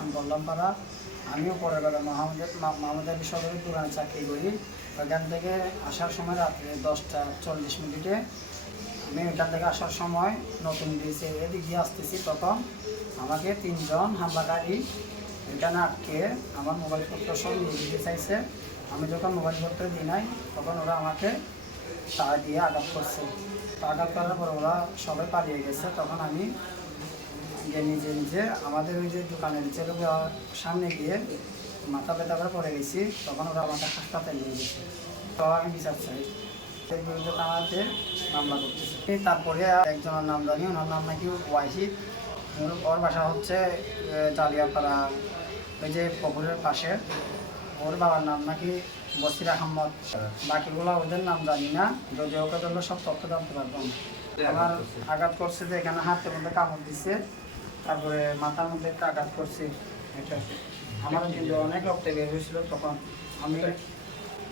দোকান করলাম পাড়া। আমিও পরে বেলা মাহমুদ আলী সদরের দোকানে চাকরি করি। ওইখান থেকে আসার সময় রাত্রে 10:40 আমি ওইখান থেকে আসার সময় নতুন ব্রিজে এদিক দিয়ে আসতেছি, তখন আমাকে 3 জন হামলাকারী এখানে আটকে আমার মোবাইলপত্র সব নিয়ে দিতে চাইছে। আমি যখন মোবাইলপত্র দিই নাই, তখন ওরা আমাকে তার দিয়ে আঘাত করছে। তো আঘাত করার পর ওরা সবাই পালিয়ে গেছে। তখন আমি নিজে নিজে আমাদের ওই যে দোকানের ছেলে সামনে গিয়ে মাথা ব্যথা করে পড়ে গেছি। তখন ওরা আমাকে হাসপাতালে নিয়ে গেছে। তো আমি বিচার চাই, সেই বিরুদ্ধে থানাতে মামলা করতেছি। তারপরে একজনের নাম জানি, ওনার নাম নাকি ওয়াহিদ। ওর বাসা হচ্ছে জালিয়াপাড়া, ওই যে পুকুরের পাশে। ওর বাবার নাম নাকি বসির আহমদ। বাকিগুলো ওদের নাম জানি না, যদি ওকে ধরলে সব তথ্য জানতে পারবো। আমার আঘাত করছে যে এখানে হাতের মধ্যে কামড় দিচ্ছে, তারপরে মাথার মধ্যে একটা আঘাত করছে। এটা আমার কিন্তু অনেক রক্ত বের হয়েছিল। তখন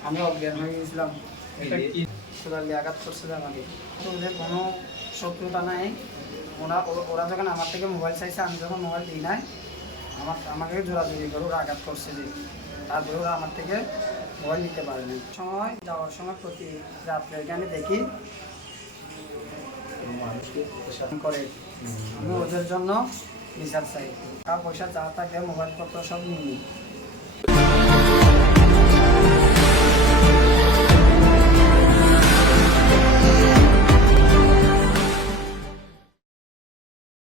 আমি অজ্ঞান হয়ে গেছিলাম। আঘাত করছে আমাকে। তো ওদের কোনো শত্রুতা নাই। ওরা যখন আমার থেকে মোবাইল চাইছে, আমি যখন মোবাইল দিই নাই, আমাকে জোরাজুরি করে ওরা আঘাত করছে। যে তারপরে ওরা আমার থেকে মোবাইল নিতে পারেনি। সময় যাওয়ার সময় প্রতি রাত্রে এখানে দেখি করে। আমি ওদের জন্য বিচার চাই। টাকা পয়সা যা থাকে মোবাইলপত্র সব নিয়ে নিই।